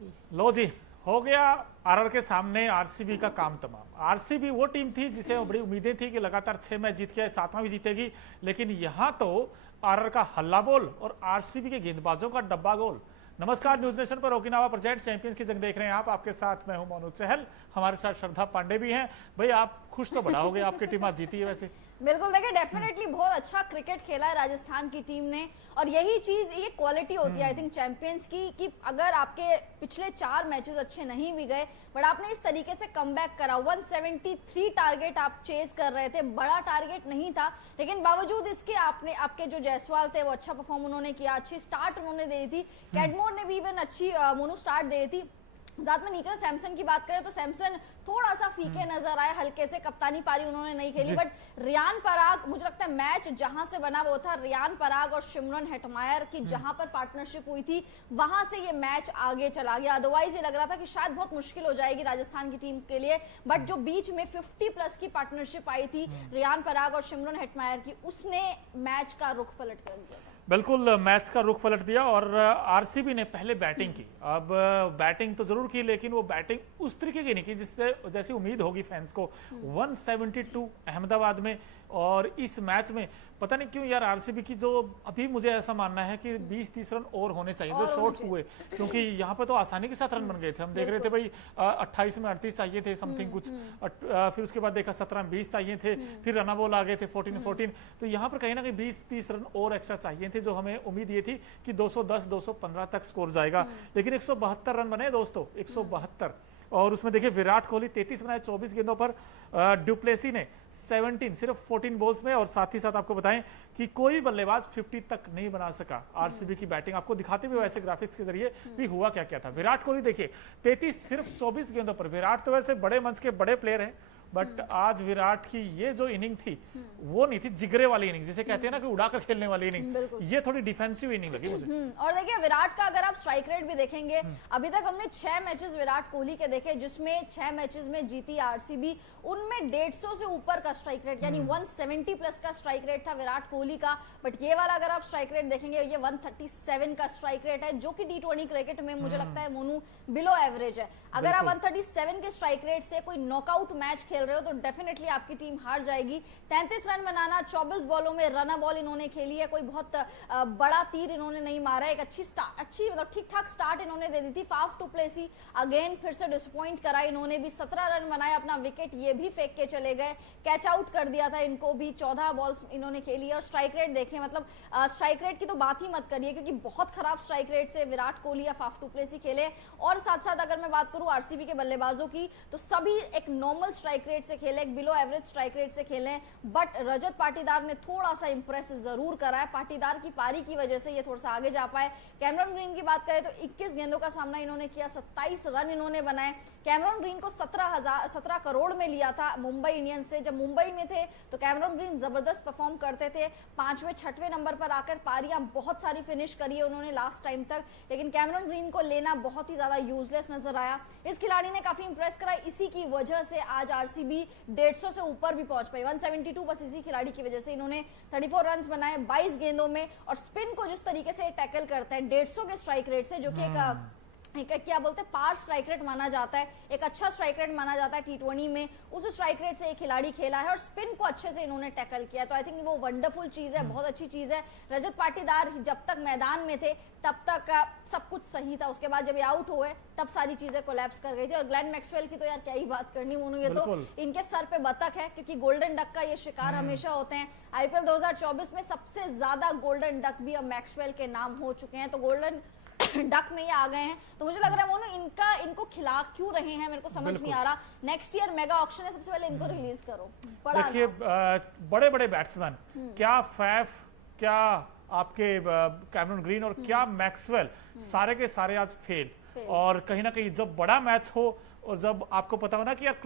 लो जी, हो गया आरआर के सामने आरसीबी का काम तमाम। आरसीबी वो टीम थी जिसे बड़ी उम्मीदें थी कि लगातार 6 मैच जीत के 7वां भी जीतेगी, लेकिन यहां तो आरआर का हल्ला बोल और आरसीबी के गेंदबाजों का डब्बा गोल। नमस्कार, न्यूज नेशन पर ओकिनावा प्रेजेंट चैंपियंस की जंग देख रहे हैं आप। आपके साथ मैं हूं मोनू चहल, हमारे साथ श्रद्धा पांडे भी हैं। भाई आप खुश तो बड़ा हो गए, आपकी टीम आज जीती है वैसे। बिल्कुल, देखिए डेफिनेटली बहुत अच्छा क्रिकेट खेला है राजस्थान की टीम ने, और यही चीज ये क्वालिटी होती है आई थिंक चैंपियंस की, कि अगर आपके पिछले 4 मैचेस अच्छे नहीं भी गए बट आपने इस तरीके से कमबैक करा। 173 टारगेट आप चेज कर रहे थे, बड़ा टारगेट नहीं था, लेकिन बावजूद इसके आपके जो जायसवाल थे वो अच्छा परफॉर्म उन्होंने किया, अच्छी स्टार्ट उन्होंने दी थी। कैडमोर ने भी इवन अच्छी मोनो स्टार्ट दी थी। साथ में नीचे सैमसन की बात करें तो सैमसन थोड़ा सा फीके नजर आए, हल्के से कप्तानी पारी उन्होंने नहीं खेली, बट रियान पराग, मुझे लगता है मैच जहां से बना वो था रियान पराग और सिमरन हेटमायर की जहां पर पार्टनरशिप हुई थी, वहां से ये मैच आगे चला गया। अदरवाइज ये लग रहा था कि शायद बहुत मुश्किल हो जाएगी राजस्थान की टीम के लिए, बट जो बीच में 50+ की पार्टनरशिप आई थी रियान पराग और सिमरन हेटमायर की, उसने मैच का रुख पलट कर दिया था। बिल्कुल, मैच का रुख पलट दिया और आरसीबी ने पहले बैटिंग की। अब बैटिंग तो जरूर की, लेकिन वो बैटिंग उस तरीके की नहीं की जिससे जैसी उम्मीद होगी फैंस को। 172 अहमदाबाद में, और इस मैच में पता नहीं क्यों यार आरसीबी की जो अभी मुझे ऐसा मानना है कि 20-30 रन और होने चाहिए जो शॉर्ट हुए, क्योंकि यहाँ पे तो आसानी के साथ रन बन गए थे। हम देख रहे थे भाई 28 में 38 चाहिए थे समथिंग कुछ, फिर उसके बाद देखा 17 में 20 चाहिए थे, फिर रना बॉल आ गए थे 14 तो यहाँ पर कहीं ना कहीं 20-30 रन और एक्स्ट्रा चाहिए थे, जो हमें उम्मीद ये थी कि 210-215 तक स्कोर जाएगा, लेकिन 172 रन बने दोस्तों, 172। और उसमें देखिए विराट कोहली 33 बनाए 24 गेंदों पर, डुप्लेसी ने 17 सिर्फ 14 बॉल्स में, और साथ ही साथ आपको बताएं कि कोई बल्लेबाज 50 तक नहीं बना सका। आरसीबी की बैटिंग आपको दिखाते हुए वैसे ग्राफिक्स के जरिए भी हुआ क्या क्या था। विराट कोहली देखिए 33 सिर्फ 24 गेंदों पर। विराट तो वैसे बड़े मंच के बड़े प्लेयर हैं, बट आज विराट की ये जो इनिंग थी वो नहीं थी जिगरे वाली इनिंग, जिसे कहते हैं ना कि उड़ाकर खेलने वाली इनिंग, ये थोड़ी डिफेंसिव इनिंग लगी मुझे। और देखिए विराट का अगर आप स्ट्राइक रेट भी देखेंगे, अभी तक हमने 6 मैचेस विराट कोहली के देखे, जिसमें 6 मैचेस में जीती आरसीबी, उनमें 150 से ऊपर का स्ट्राइक रेट यानी 170+ का स्ट्राइक रेट था विराट कोहली का। बट ये वाला अगर आप स्ट्राइक रेट देखेंगे, ये 137 का स्ट्राइक रेट है, जो कि T20 क्रिकेट में मुझे लगता है मोनू बिलो एवरेज है। अगर आप 137 के स्ट्राइक रेट से कोई नॉकआउट मैच खेल रहे हो तो डेफिनेटली आपकी टीम हार जाएगी। 33 रन बनाना, 24 बॉलों में रन बॉल इन्होंने खेली है, कोई बहुत बड़ा तीर इन्होंने नहीं मारा है, एक अच्छी मतलब ठीक ठाक स्टार्ट इन्होंने दे दी थी। फाफ टू प्लेसी अगेन फिर से डिसअपॉइंट करा, इन्होंने भी 17 रन बनाए, अपना विकेट ये भी फेंक के चले गए, कैच आउट कर दिया था इनको भी। 14 बॉल्स इन्होंने खेली, और स्ट्राइक रेट देखें, मतलब स्ट्राइक रेट की तो बात ही मत करिए, क्योंकि बहुत खराब स्ट्राइक रेट से विराट कोहली या फाफ टू प्लेसी खेले। और साथ साथ अगर मैं बात करूं आरसीबी के बल्लेबाजों की, तो सभी एक नॉर्मल स्ट्राइक रेट से खेले, एक बिलो एवरेज स्ट्राइक रेट से खेले, बट रजत पाटीदार ने थोड़ा सा इंप्रेस जरूर करा है। पाटीदार की पारी की वजह से ये थोड़ा सा आगे जा पाए। कैमरन ग्रीन की बात करें तो 21 गेंदों का सामना इन्होंने किया, 27 रन इन्होंने बनाए। कैमरन ग्रीन को 17 करोड़ में लिया था मुंबई इंडियंस से। जब मुंबई में थे तो कैमरन ग्रीन जबरदस्त परफॉर्म करते थे, 5वें-6वें नंबर पर आकर पारियां बहुत सारी फिनिश करी है उन्होंने लास्ट टाइम तक, लेकिन कैमरन ग्रीन को लेना बहुत ही ज्यादा यूजलेस नजर आया। इस खिलाड़ी ने काफी इंप्रेस करा, इसी की वजह से आज आरसीबी 150 से ऊपर भी पहुंच पाई। 172 बस इसी खिलाड़ी की वजह से। इन्होंने 34 रन बनाए 22 गेंदों में, और स्पिन को जिस तरीके से टैकल करता है 150 के स्ट्राइक रेट से, जो कि एक क्या बोलते हैं पार स्ट्राइक रेट माना जाता है, एक अच्छा स्ट्राइक रेट माना जाता है T20 में, उस स्ट्राइक रेट से एक खिलाड़ी खेला है, और स्पिन को अच्छे से इन्होंने टैकल किया। तो आई थिंक वो वंडरफुल चीज है, बहुत अच्छी चीज है। रजत पाटीदार जब तक मैदान में थे तब तक सब कुछ सही था, उसके बाद जब ये आउट हुए तब सारी चीजें कोलैप्स कर गई थी। और ग्लेन मैक्सवेल की तो यार क्या ही बात करनी मोनू, ये तो इनके सर पे बतख है, क्योंकि गोल्डन डक का ये शिकार हमेशा होते हैं। आईपीएल 2024 में सबसे ज्यादा गोल्डन डक भी अब मैक्सवेल के नाम हो चुके हैं, तो गोल्डन डक में ये आ गए हैं। तो मुझे लग रहा है मोनू इनको खिला क्यों रहे हैं, मेरे को समझ नहीं आ रहा। नेक्स्ट ईयर मेगा ऑक्शन है, सबसे पहले इनको रिलीज करो। देखिए बड़े बड़े बैट्समैन, क्या फैफ, क्या आपके कैमरन ग्रीन और क्या मैक्सवेल, सारे के सारे आज फेल। और कहीं ना कहीं जब बड़ा मैच हो और जब आपको पता हो ना कि यार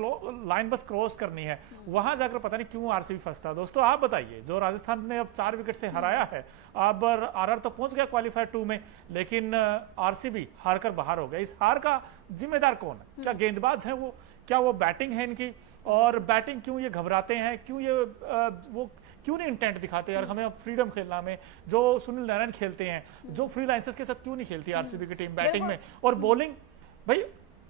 लाइन बस क्रॉस करनी है, वहां जाकर पता नहीं क्यों आरसीबी फंसता है। दोस्तों आप बताइए, जो राजस्थान ने अब 4 विकेट से हराया है, अब आरआर तो पहुंच गया क्वालिफायर 2 में, लेकिन आरसीबी हार कर बाहर हो गया। इस हार का जिम्मेदार कौन है? क्या गेंदबाज है वो, क्या वो बैटिंग है इनकी, और बैटिंग क्यों ये घबराते हैं, क्यों ये वो क्यों नहीं इंटेंट दिखाते यार, हमें फ्रीडम खेलना में, जो सुनील नारायण खेलते हैं, जो फ्रीलांसर्स के साथ क्यों नहीं खेलती आरसीबी की टीम बैटिंग में। और बॉलिंग भाई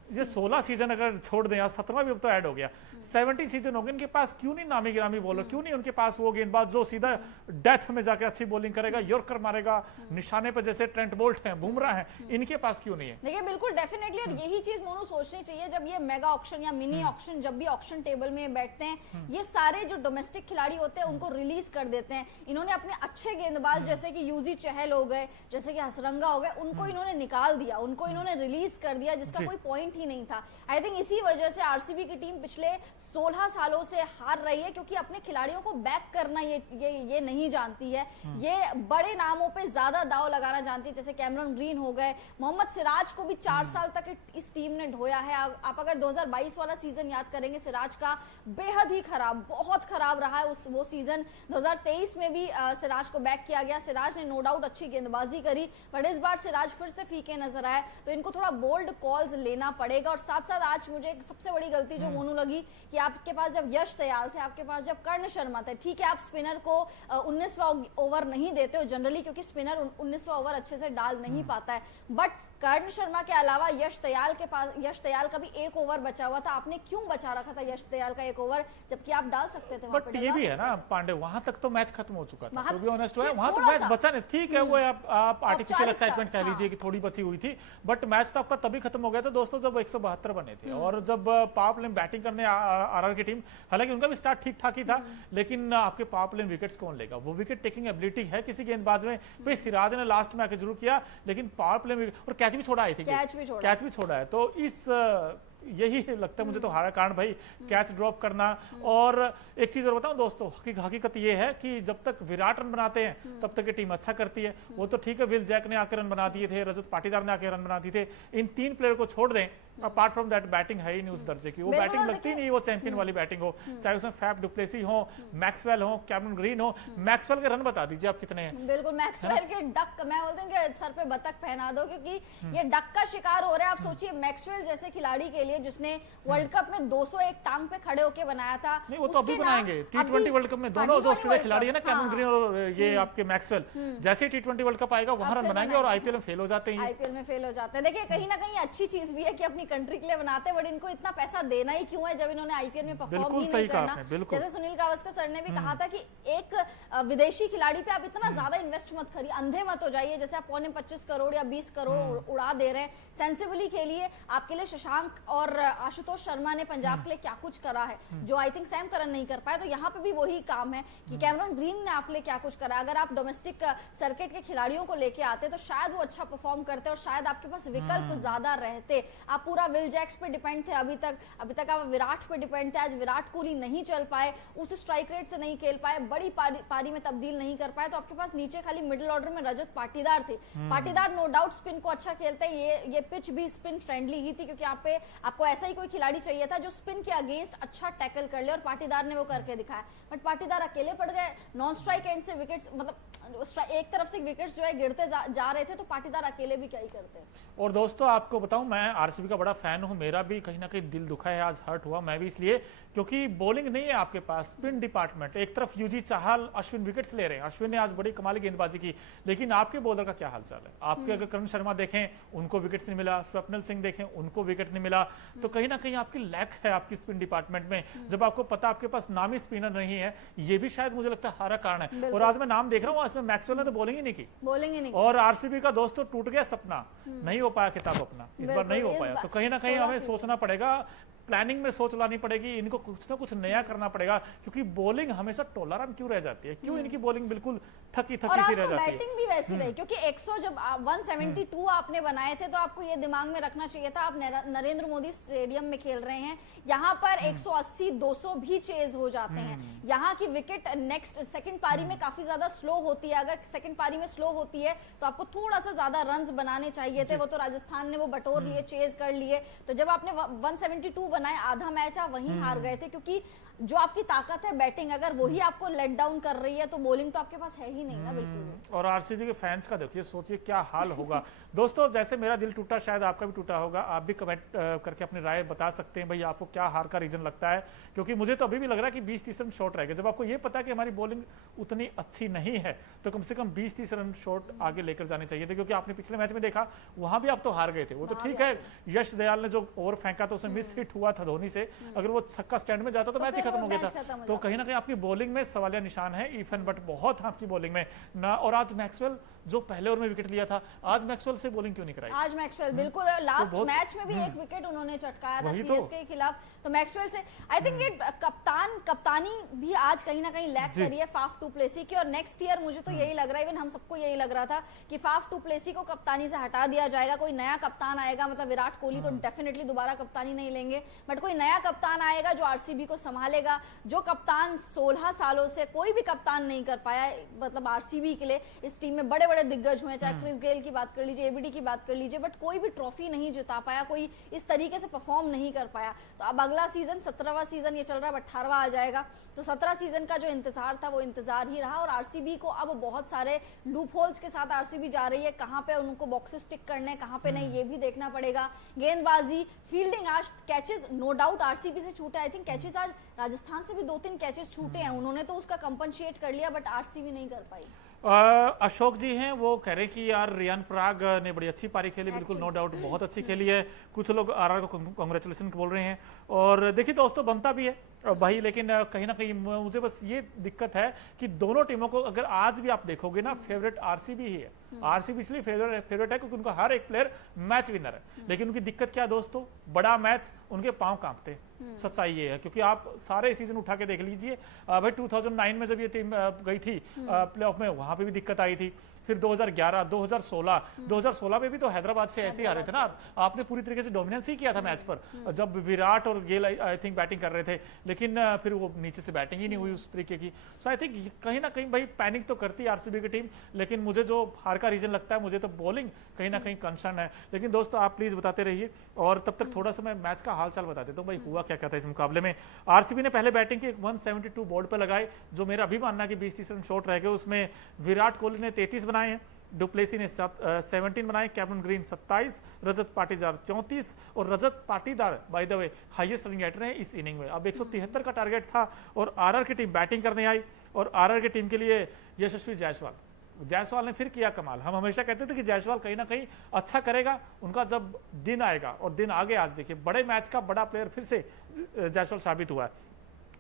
ये 16 सीजन अगर छोड़ दें, 17वां भी अब तो ऐड हो गया, 70 सीजन हो गए, इनके पास क्यों नहीं नामी गिरामी बॉलर, क्यों नहीं उनके पास वो गेंदबाज जो सीधा डेथ में जाके अच्छी बॉलिंग करेगा, यॉर्कर मारेगा निशाने पर, जैसे ट्रेंट बोल्ट हैं, बुमराह हैं, इनके पास क्यों नहीं है? देखिए बिल्कुल डेफिनेटली, और यही चीज मोनू सोचनी चाहिए जब ये मेगा ऑक्शन या मिनी ऑक्शन, जब भी ऑक्शन टेबल में बैठते हैं, ये सारे जो डोमेस्टिक खिलाड़ी होते हैं उनको रिलीज कर देते हैं। इन्होंने अपने अच्छे गेंदबाज जैसे कि यूजी चहल हो गए, जैसे कि हसरंगा हो गए, उनको इन्होंने निकाल दिया, उनको इन्होंने रिलीज कर दिया, जिसका कोई पॉइंट ही नहीं था। आई थिंक इसी वजह से आरसीबी की टीम पिछले 16 सालों से हार रही है, क्योंकि अपने खिलाड़ियों को बैक करना ये नहीं जानती है। ये बड़े नामों पे ज्यादा दाव लगाना जानती है, जैसे कैमरन ग्रीन हो गए, मोहम्मद सिराज को भी 4 साल तक इस टीम ने ढोया है। आप अगर 2022 वाला सीजन याद करेंगे, सिराज का बेहद ही खराब, बहुत खराब रहा है वो सीजन। 2023 में भी सिराज को बैक किया गया, सिराज ने नो डाउट अच्छी गेंदबाजी करी, बट इस बार सिराज फिर से फीके नजर आए, तो इनको थोड़ा बोल्ड कॉल्स लेना पड़ेगा। और साथ साथ आज मुझे एक सबसे बड़ी गलती जो मोनू लगी कि आपके पास जब यश दयाल थे, आपके पास जब कर्ण शर्मा थे, ठीक है आप स्पिनर को 19वां ओवर नहीं देते हो जनरली, क्योंकि स्पिनर 19वां ओवर अच्छे से डाल नहीं पाता है, बट कर्ण शर्मा के अलावा यश दयाल के पास, यश दयाल का भी 1 ओवर बचा हुआ था, आपने क्यों बचा रखा था यश दयाल का 1 ओवर, जबकि आप डाल सकते थे? बट ये भी है ना पांडे, वहां तक तो मैच खत्म हो चुका था, वहां to be honest है, ये वहां तो थोड़ा मैच सा बचा नहीं, ठीक है वो आप आर्टिफिशियल एक्साइटमेंट कह हाँ। लीजिए कि थोड़ी बची हुई थी, बट मैच तो आपका तभी खत्म हो गया था दोस्तों जब 172 बने थे। और जब पावर प्ले में बैटिंग करने आरआर की टीम, हालांकि उनका भी स्टार्ट ठीक ठाक ही था, लेकिन आपके पावर प्ले में विकेट्स कौन लेगा? वो विकेट टेकिंग एबिलिटी है किसी गेंदबाज में? भाई सिराज ने लास्ट में आके जरूर किया, लेकिन पावर प्ले में और कैच भी छोड़ा आई थी, कैच भी छोड़ा है, तो इस यही लगता है मुझे तो हारा कारण भाई, कैच ड्रॉप करना। और एक चीज और बताऊं दोस्तों, हकीकत ये है कि जब तक विराट रन बनाते हैं तब तक ये टीम अच्छा करती है। वो तो ठीक है, विल जैक ने आकर रन बना दिए थे, रजत पाटीदार ने आकर रन बना दिए थे, इन 3 प्लेयर को छोड़ दें, अपार्ट फ्रॉम दैट बैटिंग है ही नहीं उस दर्जे की, वो बैटिंग लगती नहीं, वो चैंपियन वाली बैटिंग हो, चाहे उसमें फैफ डुप्लेसी हो, मैक्सवेल हो, कैमरन ग्रीन हो। मैक्सवेल के रन बता दीजिए आप कितने हैं? बिल्कुल, मैक्सवेल के डक, मैं बोलते हैं कि सर पे बतख पहना दो, क्योंकि ये डक का शिकार हो रहे हैं। आप सोचिए मैक्सवेल जैसे खिलाड़ी के लिए, जिसने वर्ल्ड कप में 201 टांग पे खड़े होके बनाया था, नहीं वो तो अभी बनाएंगे। T20 वर्ल्ड कप में दोनों जो ऑस्ट्रेलिया खिलाड़ी है ना, कैमरन ग्रीन और ये आपके मैक्सवेल, जैसे T20 वर्ल्ड कप आएगा वहां रन बनाएंगे, और आईपीएल में फेल हो जाते हैं। आईपीएल में फेल हो जाते हैं। देखिए कहीं ना कहीं अच्छी चीज भी है कि अपनी कंट्री के लिए बनाते हैं, बट इनको इतना पैसा देना ही क्यों है जब इन्होंने आईपीएल में परफॉर्म ही नहीं करना? जैसे सुनील गावस्कर सर ने भी कहा था कि एक विदेशी खिलाड़ी पे आप इतना ज्यादा इन्वेस्ट मत करिए, अंधे मत हो जाइए, जैसे आप 25 करोड़ या 20 करोड़ उड़ा दे रहे हैं, सेंसिबली खेलिए। आपके लिए शशांक और आशुतोष शर्मा ने पंजाब के लिए क्या कुछ करा है, जो आई थिंक सैम करन नहीं कर पाया, तो यहाँ पे भी वही काम है कि कैमरन ग्रीन ने आपके लिए क्या कुछ करा। अगर आप डोमेस्टिक सर्किट के खिलाड़ियों को लेके आते तो शायद वो अच्छा परफॉर्म करते और शायद आपके पास विकल्प ज्यादा रहते। आप पूरा विल जैक्स पे डिपेंड थे अभी तक आप विराट पे डिपेंड थे। आज विराट कोहली नहीं चल पाए, उस स्ट्राइक रेट से नहीं खेल पाए, बड़ी पारी में तब्दील नहीं कर पाए, तो आपके पास नीचे खाली मिडिल ऑर्डर में रजत पाटीदार थे। पाटीदार नो डाउट स्पिन को अच्छा खेलते हैं, ये पिच भी स्पिन फ्रेंडली ही थी, क्योंकि यहाँ पे आपको ऐसा ही कोई खिलाड़ी चाहिए था जो स्पिन के अगेंस्ट अच्छा टैकल कर ले, और पाटीदार ने वो करके दिखाया। बट पाटीदार अकेले पड़ गए, नॉन स्ट्राइक एंड से विकेट्स, मतलब एक तरफ से विकेट्स जो है गिरते जा रहे थे, तो पाटीदार अकेले भी क्या ही करते। और दोस्तों आपको बताऊं, मैं आरसीबी का बड़ा फैन हूं, मेरा भी कहीं ना कहीं दिल दुखा है, आज हर्ट हुआ मैं भी, इसलिए क्योंकि बॉलिंग नहीं है आपके पास, स्पिन डिपार्टमेंट। एक तरफ यूजी चाहल, अश्विन विकेट्स ले रहे हैं, अश्विन ने आज बड़ी कमाल की गेंदबाजी की, लेकिन आपके बॉलर का क्या हालचाल है? आपके अगर करण शर्मा देखें, उनको विकेट्स नहीं मिला, स्वप्निल सिंह देखें, उनको विकेट नहीं मिला, तो कहीं ना कहीं आपकी लैक है आपकी स्पिन डिपार्टमेंट में। जब आपको पता आपके पास नामी स्पिनर नहीं है, ये भी शायद मुझे लगता है हारा कारण है। और आज मैं नाम देख रहा हूँ, इसमें मैक्सवेल ने तो बॉलिंग ही नहीं की, और आरसीबी का दोस्तों टूट गया सपना, नहीं हो पाया खिताब अपना, इस बार नहीं हो पाया। तो कहीं ना कहीं हमें सोचना पड़ेगा, प्लानिंग में सोच लानी पड़ेगी, इनको कुछ ना कुछ नया करना पड़ेगा, क्योंकि बॉलिंग हमेशा टोलाराम क्यों रह जाती है? क्यों इनकी बॉलिंग बिल्कुल थकी सी रह जाती है? बैटिंग भी वैसी रही, क्योंकि 100 जब 172 आपने बनाए थे, तो आपको ये दिमाग में रखना चाहिए था आप नरेंद्र मोदी स्टेडियम में खेल रहे हैं, यहाँ पर 180 200 भी चेज हो जाते हैं। यहाँ की विकेट नेक्स्ट सेकंड पारी में काफी ज्यादा स्लो होती है, अगर सेकंड पारी में स्लो होती है तो आपको थोड़ा सा ज्यादा रन्स बनाने चाहिए थे, वो तो राजस्थान ने वो बटोर लिए, चेज कर लिए। तो जब आपने 172 बनाए, आधा मैच आप वहीं हार गए थे, क्योंकि जो आपकी ताकत है बैटिंग, अगर वही आपको लेट डाउन कर रही है, तो बॉलिंग तो आपके पास है ही नहीं ना बिल्कुल। और आरसीबी के फैंस का देखिए, सोचिए क्या हाल होगा। दोस्तों जैसे मेरा दिल टूटा शायद आपका भी टूटा होगा, आप भी कमेंट करके अपनी राय बता सकते हैं भाई आपको क्या हार का रीजन लगता है, क्योंकि मुझे तो अभी भी लग रहा है कि 20-30 रन शॉर्ट रहेगा। जब आपको ये पता है कि हमारी बॉलिंग उतनी अच्छी नहीं है तो कम से कम 20-30 रन शॉर्ट आगे लेकर जाने चाहिए थे, क्योंकि आपने पिछले मैच में देखा वहां भी आप तो हार गए थे। वो तो ठीक है, यश दयाल ने जो ओवर फेंका तो उसमें मिस हिट हुआ था धोनी से, अगर वो छक्का स्टैंड में जाता तो मैच ही खत्म हो गया था। तो कहीं ना कहीं आपकी बॉलिंग में सवालिया निशान है। इफन बट बहुत आपकी बॉलिंग में ना, और आज मैक्सवेल जो पहले ओवर में विकेट लिया था, आज मैक्सवेल से बॉलिंग क्यों नहीं कराई? आज मैक्सवेल बिल्कुल लास्ट मैच में भी एक विकेट उन्होंने चटकाया था सीएसके के खिलाफ, तो मैक्सवेल से आई थिंक ये कप्तानी भी आज कहीं ना कहीं लैक करी है फाफ टू प्लेसी की। और नेक्स्ट ईयर मुझे तो यही लग रहा है, इवन हम सबको यही लग रहा था कि फाफ टू प्लेसी को कप्तानी से हटा दिया जाएगा, कोई नया कप्तान आएगा। मतलब विराट कोहली तो डेफिनेटली दोबारा कप्तानी नहीं लेंगे, बट कोई नया कप्तान आएगा जो आरसीबी को संभालेगा, जो कप्तान 16 सालों से कोई भी कप्तान नहीं कर पाया। मतलब आरसीबी के लिए इस टीम में बड़े बड़े दिग्गज हुए, चाहे क्रिस गेल की बात कर लीजिए, एबीडी की बात कर लीजिए, बट कोई भी ट्रॉफी नहीं जिता पाया, कोई इस तरीके से परफॉर्म नहीं कर पाया। तो अब अगला सीजन 17वां सीजन ये चल रहा है, 18वां आ जाएगा, तो 17 सीजन का जो इंतजार था वो इंतजार ही रहा। और आरसीबी को अब बहुत सारे लूप होल्स के साथ आरसीबी जा रही है, कहां पे उनको बॉक्सेस टिक करने, कहां पे नहीं, ये भी देखना पड़ेगा। गेंदबाजी, फील्डिंग, आज कैचेस नो डाउट आरसीबी से छूटे। आई थिंक कैचेस आज राजस्थान से भी 2-3 कैचेस छूटे हैं, उन्होंने तो उसका कंपनसेट कर लिया, बट आरसीबी नहीं कर पाई। अशोक जी हैं वो कह रहे हैं कि यार रियान पराग ने बड़ी अच्छी पारी खेली, बिल्कुल नो डाउट बहुत अच्छी खेली है। कुछ लोग आरआर को कांग्रेचुलेशन बोल रहे हैं, और देखिए दोस्तों बनता भी है भाई, लेकिन कहीं ना कहीं मुझे बस ये दिक्कत है कि दोनों टीमों को अगर आज भी आप देखोगे ना, फेवरेट आरसीबी ही है। आरसीबी इसलिए फेवरेट है क्योंकि उनका हर एक प्लेयर मैच विनर है, लेकिन उनकी दिक्कत क्या है दोस्तों, बड़ा मैच उनके पांव कांपते हैं। सच्चाई ये है, क्योंकि आप सारे सीजन उठा के देख लीजिए भाई, 2009 में जब ये टीम गई थी प्लेऑफ में, वहां पे भी दिक्कत आई थी। फिर 2011, 2016 में भी तो हैदराबाद से ऐसे ही आ रहे थे ना, आपने पूरी तरीके से डोमिनेंस ही किया था मैच पर, जब विराट और गेल आई थिंक बैटिंग कर रहे थे, लेकिन फिर वो नीचे से बैटिंग ही नहीं हुई उस तरीके की। सो आई थिंक कहीं ना कहीं भाई पैनिक तो करती है आरसीबी की टीम, लेकिन मुझे जो हार का रीजन लगता है, मुझे तो बॉलिंग कहीं ना कहीं कंसर्न है। लेकिन दोस्तों आप प्लीज बताते रहिए, और तब तक थोड़ा सा मैं मैच का हाल चाल बता देता हूँ भाई, हुआ क्या क्या था इस मुकाबले में। आरसीबी ने पहले बैटिंग के 172 बोर्ड पर लगाए, जो मेरा अभी मानना कि 20-30 रन शॉर्ट रह गए। उसमें विराट कोहली ने 33 बनाए हैं, डुप्लेसी ने 17 बनाए, कैमरन ग्रीन 27, रजत पाटीदार 34, और Rajat Patidar by the way highest run getter हैं इस इनिंग में। अब 173 का टारगेट था, और आरआर की टीम बैटिंग करने आई, और आरआर की टीम के लिए यशस्वी जायसवाल ने फिर किया कमाल। हम हमेशा कहते थे कि जायसवाल कहीं ना कहीं अच्छा करेगा, उनका जब दिन आएगा, और दिन आगे आज देखिए, बड़े मैच का बड़ा प्लेयर फिर से जायसवाल साबित हुआ है।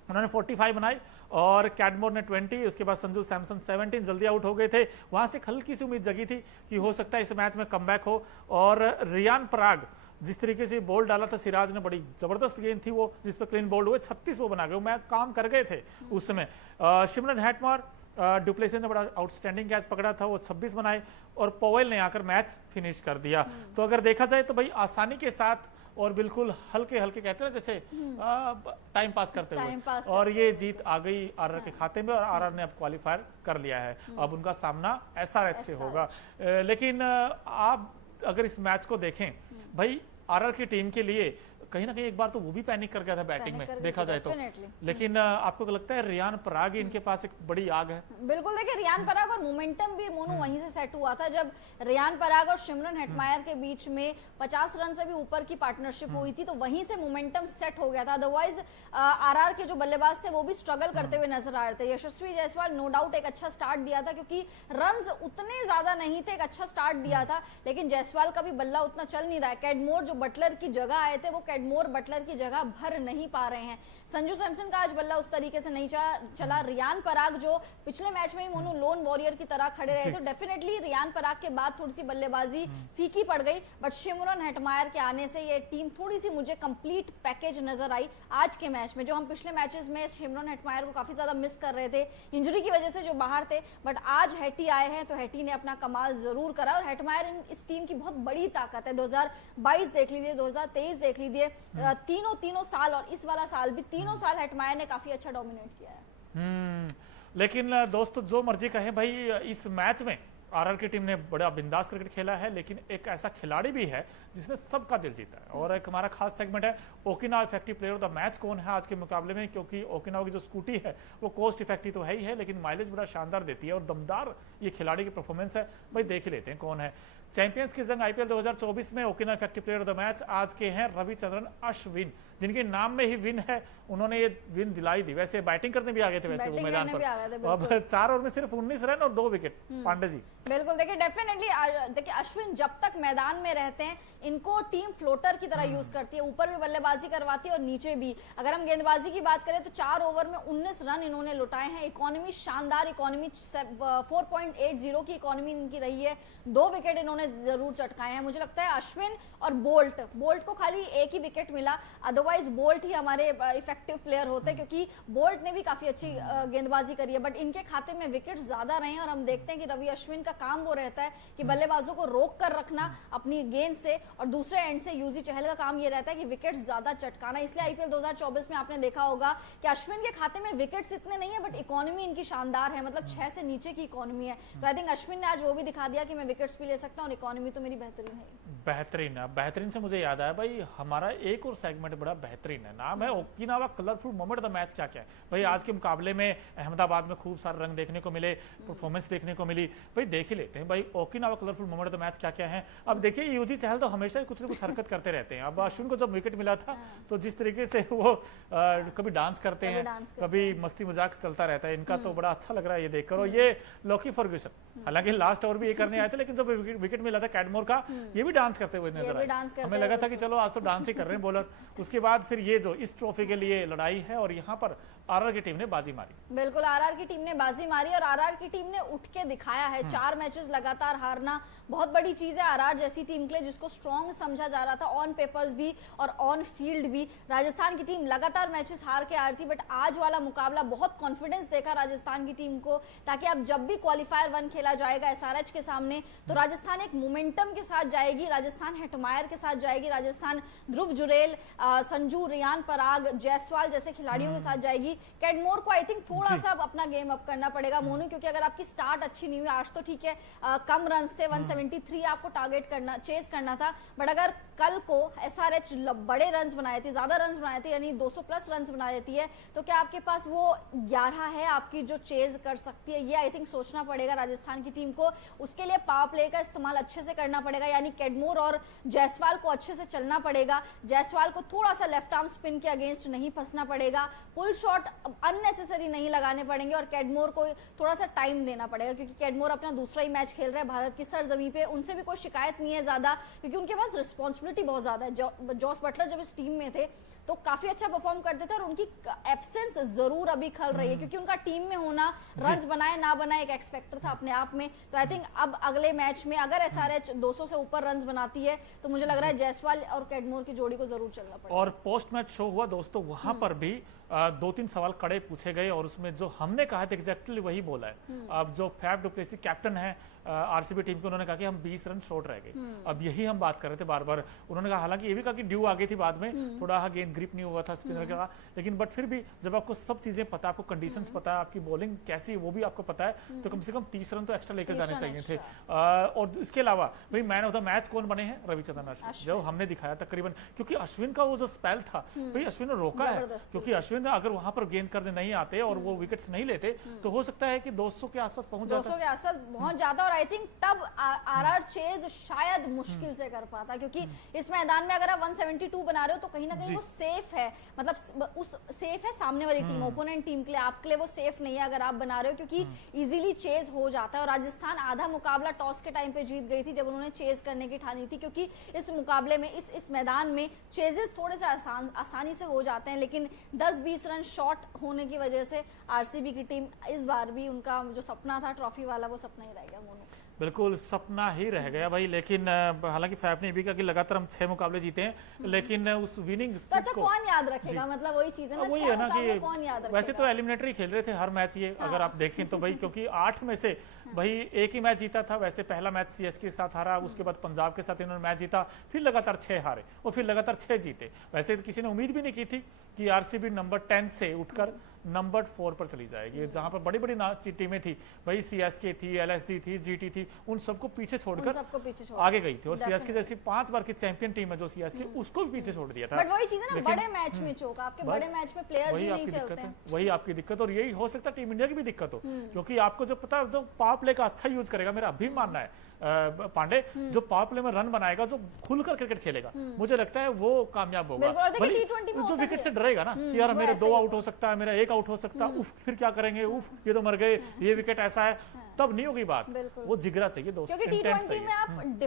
उन्होंने 45 बनाई, और कैडमोर ने 20, उसके बाद संजू सैमसन 17, जल्दी आउट हो गए थे। वहां से हल्की सी उम्मीद जगी थी कि हो सकता है इस मैच में कमबैक हो, और रियान पराग जिस तरीके से बॉल डाला था, सिराज ने बड़ी जबरदस्त गेंद थी वो, जिस पर क्लीन बोल्ड हुए, 36 वो बना गए, मैं काम कर गए थे उस समय। शिमरन हैटमार, डुप्लेसी ने बड़ा आउटस्टैंडिंग कैच पकड़ा था, वो 26 बनाए, और पोवेल ने आकर मैच फिनिश कर दिया। तो अगर देखा जाए तो भाई आसानी के साथ और बिल्कुल हल्के हल्के कहते हैं जैसे टाइम पास करते हुए, और ये जीत आ गई आरआर के खाते में, और आरआर ने अब क्वालिफायर कर लिया है। अब उनका सामना एसआरएच से होगा। लेकिन आप अगर इस मैच को देखें भाई, आरआर की टीम के लिए कहीं ना कहीं एक बार तो वो भी पैनिक कर गया था बैटिंग में, देखा जाए तो। लेकिन आपको लगता है रियान पराग इनके पास एक बड़ी आग है? बिल्कुल, देखिए रियान पराग और मोमेंटम भी मोनू वहीं से सेट हुआ था, जब रियान पराग और शिमरन हेटमायर के बीच में 50 रन से भी ऊपर की पार्टनरशिप हुई थी, तो वहीं से मोमेंटम सेट हो गया था। अदरवाइज आरआर के जो बल्लेबाज थे वो भी स्ट्रगल करते हुए नजर आ रहे थे। यशस्वी जायसवाल नो डाउट एक अच्छा स्टार्ट दिया था, क्योंकि रन्स उतने ज्यादा नहीं थे, एक अच्छा स्टार्ट दिया था, लेकिन जायसवाल का भी बल्ला उतना चल नहीं रहा है। कैडमोर जो बटलर की जगह आए थे, वो कैडमोर बटलर की जगह भर नहीं पा रहे हैं। संजू सैमसन का आज बल्ला उस तरीके से नहीं चला। रियान पराग जो पिछले मैच में ही मोनू लोन वॉरियर की तरह खड़े रहे, तो डेफिनेटली रियान पराग के बाद थोड़ी सी बल्लेबाजी फीकी पड़ गई, बट शिमरन हेटमायर के आने से ये टीम थोड़ी सी मुझे कंप्लीट पैकेज नजर आई आज के मैच में। जो हम पिछले मैचेस में शिमरन हेटमायर को काफी ज्यादा मिस कर रहे थे इंजरी की वजह से, जो बाहर थे, बट आज हेटी आए हैं तो हेटी ने अपना कमाल जरूर करा, और हेटमायर इस टीम की बहुत बड़ी ताकत है। 2022 देख लीजिए, 2023 देख लीजिए, तीनों साल और इस वाला साल भी, तीनों साल हेटमायर ने काफी अच्छा डोमिनेट किया है। लेकिन दोस्तों जो मर्जी कहे भाई, इस मैच में आरआर की टीम ने बड़ा बिंदास क्रिकेट खेला है, लेकिन एक ऐसा खिलाड़ी भी है जिसने सबका दिल जीता है, और एक हमारा खास सेगमेंट है Okinawa effective player of the match कौन है आज के मुकाबले में, क्योंकि ओकिनावा की जो स्कूटी है वो कॉस्ट इफेक्टिव तो है ही है, लेकिन माइलेज बड़ा शानदार देती है, और दमदार ये खिलाड़ी की परफॉर्मेंस है भाई, देख ही लेते हैं कौन है। चैंपियंस की जंग आईपीएल 2024 में ओकिना effective player of the match आज के हैं रविचंद्रन अश्विन, जिनके नाम में ही विन है, उन्होंने ये विन दिलाई दी। वैसे बैटिंग करने भी आ गए थे वैसे वो मैदान पर। अब 4 ओवर में सिर्फ 19 रन और 2 विकेट। पांडे जी बिल्कुल, देखिए डेफिनेटली देखिए अश्विन जब तक मैदान में रहते हैं इनको टीम फ्लोटर की तरह यूज करती है, ऊपर भी बल्लेबाजी करवाती है और नीचे भी। अगर हम गेंदबाजी की बात करें तो 4 ओवर में 19 रन इन्होंने लुटाए हैं। इकोनॉमी शानदार, इकोनॉमी 4.80 की इकोनॉमी इनकी रही है। 2 विकेट इन्होंने जरूर चटकाए हैं। मुझे लगता है अश्विन और बोल्ट को खाली एक ही विकेट मिला, अदरवाइज बोल्ट ही हमारे इफेक्टिव प्लेयर होते, क्योंकि बोल्ट ने भी काफी अच्छी गेंदबाजी करी है, बट इनके खाते में विकेट ज्यादा रहे हैं। और हम देखते हैं कि रवि अश्विन का काम वो रहता है कि बल्लेबाजों को रोक कर रखना अपनी गेंद से, और दूसरे एंड से यूजी चहल का काम ये रहता है कि विकेट ज्यादा चटकाना। इसलिए आईपीएल 2024 में आपने देखा होगा कि अश्विन के खाते में विकेट्स इतने नहीं है, बट इकोनॉमी इनकी शानदार है, मतलब 6 से नीचे की इकोनॉमी है। तो आई थिंक अश्विन ने आज वो भी दिखा दिया कि मैं विकेट्स भी ले सकता हूँ और इकोनॉमी तो मेरी बेहतरीन है। बेहतरीन से मुझे याद आया भाई, हमारा एक और सेगमेंट बड़ा बेहतरीन है, नाम है Okinawa colourful moment of the match. क्या क्या है भाई, आज के मुकाबले में अहमदाबाद में खूब सारे रंग देखने को मिले, परफॉर्मेंस देखने को मिली। भाई देख ही लेते हैं भाई Okinawa colourful moment of the match क्या क्या है। अब देखिए यूजी चहल तो हमेशा कुछ ना कुछ हरकत करते रहते हैं। अब अश्विन को जब विकेट मिला था तो जिस तरीके से वो कभी डांस करते हैं, कभी मस्ती मजाक चलता रहता है इनका, तो बड़ा अच्छा लग रहा है ये देखकर। और ये लॉकी फर्ग्यूसन हालांकि लास्ट ओवर भी ये करने आए थे, लेकिन जब विकेट मिला था कैडमोर का, ये भी डांस करते हुए नजर आए। हमें लगा था कि चलो आज तो डांस ही कर रहे हैं बॉलर। उसके बाद फिर ये जो इस ट्रॉफी के लिए लड़ाई है, और यहाँ पर आरआर की टीम ने बाजी मारी। बिल्कुल, आरआर की टीम ने बाजी मारी और आरआर की टीम ने उठ के दिखाया है। 4 मैचेस लगातार हारना बहुत बड़ी चीज है आरआर जैसी टीम के लिए, जिसको स्ट्रॉन्ग समझा जा रहा था ऑन पेपर्स भी और ऑन फील्ड भी। राजस्थान की टीम लगातार मैचेस हार के आ रही थी, बट आज वाला मुकाबला बहुत कॉन्फिडेंस देखा राजस्थान की टीम को, ताकि अब जब भी क्वालिफायर 1 खेला जाएगा एसआरएच के सामने तो राजस्थान एक मोमेंटम के साथ जाएगी, राजस्थान हेटमायर के साथ जाएगी, राजस्थान ध्रुव जुरेल, संजू, रियान पराग, जायसवाल जैसे खिलाड़ियों के साथ जाएगी। कैडमोर को आई थिंक थोड़ा सा अपना गेम अप करना पड़ेगा मोनू, क्योंकि अगर आपकी स्टार्ट अच्छी नहीं हुई, आज तो ठीक है कम रन थे, 173 आपको टारगेट करना, चेस करना था, बट अगर कल को एसआरएच बड़े रन्स बनाए थे, ज्यादा रन्स बनाए थे, यानी 200 प्लस रन्स बना देती है, तो क्या आपके पास वो 11 है आपकी जो चेज कर सकती है? ये आई थिंक सोचना पड़ेगा राजस्थान की टीम को। उसके लिए पावर प्ले का इस्तेमाल अच्छे से करना पड़ेगा, यानी कैडमोर और जायसवाल को अच्छे से चलना पड़ेगा। जायसवाल को थोड़ा सा लेफ्ट आर्म स्पिन के अगेंस्ट नहीं फंसना पड़ेगा, पुल शॉट अननेसेसरी नहीं लगाने पड़ेंगे, और कैडमोर को थोड़ा सा टाइम देना पड़ेगा, क्योंकि कैडमोर अपना दूसरा ही मैच खेल रहे हैं भारत की सरजमीं पे। उनसे भी कोई शिकायत नहीं है ज्यादा, क्योंकि उनके पास रिस्पॉन्सिबिलिटी बहुत ज्यादा है। जॉस बटलर जब इस टीम में थे तो काफी अच्छा परफॉर्म करते थे, और उनकी एब्सेंस जरूर अभी खल रही है, क्योंकि उनका टीम में होना, रन्स बनाए ना बनाए, एक एक्स फैक्टर था अपने आप में। तो आई थिंक अब अगले मैच में अगर एसआरएच 200 से ऊपर रन्स बनाती है तो मुझे लग रहा है जायसवाल और कैडमोर की जोड़ी को जरूर चलना पड़ेगा। और पोस्ट मैच शो हुआ दोस्तों, वहां पर भी 2-3 सवाल कड़े पूछे गए, और उसमें जो हमने कहा था एग्जैक्टली वही बोला है। अब जो फैफ डु प्लेसी कैप्टन है आरसीबी टीम के, उन्होंने कहा कि हम 20 रन शॉर्ट रह गए। अब यही हम बात कर रहे थे बार बार। उन्होंने कहा, हालांकि ये भी कहा कि ड्यू आ गई थी बाद में, थोड़ा गेंद ग्रिप नहीं हुआ था स्पिनर का, लेकिन बट फिर भी जब आपको सब चीजें पता, आपको कंडीशंस पता है, आपकी बॉलिंग कैसी है वो भी आपको पता है, तो कम से कम 30 रन तो एक्स्ट्रा लेकर जाने चाहिए थे। और इसके अलावा भाई मैन ऑफ द मैच कौन बने हैं? रविचंद्रन अश्विन, जो हमने दिखाया तकरीबन, क्योंकि अश्विन का वो जो स्पेल था भाई, अश्विन ने रोका है, क्योंकि अश्विन अगर वहां पर गेंद करने नहीं आते और वो विकेट्स नहीं लेते तो हो सकता है कि 200 के आसपास पहुंच जाता, 200 के आसपास पहुंच जाता। और आई थिंक तब आरआर चेज शायद मुश्किल से कर पाता, क्योंकि इस मैदान में अगर आप 172 बना रहे हो तो कहीं ना कहीं वो सेफ है, मतलब उस सेफ है सामने वाली टीम, ओपोनेंट टीम के लिए, आपके लिए वो सेफ नहीं है अगर आप बना रहे हो, क्योंकि इजीली चेज हो जाता है। और राजस्थान आधा मुकाबला टॉस के टाइम पे जीत गई थी जब उन्होंने चेज करने की ठानी थी, क्योंकि इस मुकाबले में इस मैदान में चेजेस थोड़े से आसानी से हो जाते हैं, लेकिन 10-20 रन शॉर्ट होने की वजह से आरसीबी की टीम इस बार भी, उनका जो सपना था ट्रॉफी वाला, वो सपना ही रह गया मोनू। बिल्कुल सपना ही रह गया भाई। लेकिन हालांकि फैफ ने भी कहा कि लगातार हम 6 मुकाबले जीते हैं, लेकिन उस विनिंग तो अच्छा कौन याद रखेगा, मतलब वही चीज है ना, वही है ना कि कौन याद रखेगा? वैसे तो एलिमिनेटरी खेल रहे थे हर मैच ये, अगर आप देखें तो भाई, क्योंकि 8 में से भाई एक ही मैच जीता था। वैसे पहला मैच सीएसके के साथ हारा, उसके बाद पंजाब के साथ इन्होंने मैच जीता, फिर लगातार 6 हारे और फिर लगातार 6 जीते। वैसे तो किसी ने उम्मीद भी नहीं की थी कि आरसीबी नंबर 10 से उठकर नंबर 4 पर चली जाएगी, जहां पर बड़ी बड़ी टीमें थी भाई, सीएसके थी, एलएसजी थी, जीटी थी, उन सबको पीछे छोड़कर आगे गई थी। और सीएसके जैसी 5 बार की चैंपियन टीम है जो सीएसके, उसको भी पीछे छोड़ दिया था। बट वही चीज है ना, बड़े मैच में चोक, आपके बड़े मैच में प्लेयर्स ही नहीं चलते हैं, वही आपकी दिक्कत। और यही हो सकता है टीम इंडिया की भी दिक्कत हो, क्योंकि आपको जो पता है, जो पावर प्ले का अच्छा यूज करेगा, मेरा अभी मानना है पांडे, जो पावर प्ले में रन बनाएगा, जो खुलकर क्रिकेट खेलेगा, मुझे लगता है वो कामयाब होगा। बिल्कुल, और देखिए भले T20 में जो होता विकेट भी से है। डरेगा ना कि यार वो मेरे ऐसे 2 ही आउट हो सकता है, मेरा 1 आउट हो सकता है, उफ फिर क्या करेंगे, उफ ये तो मर गए, ये विकेट ऐसा है, तब नहीं होगी बात। बिल्कुल। वो जिगरा चाहिए दोस्त, क्योंकि इंटेंट T20 चाहिए। में आप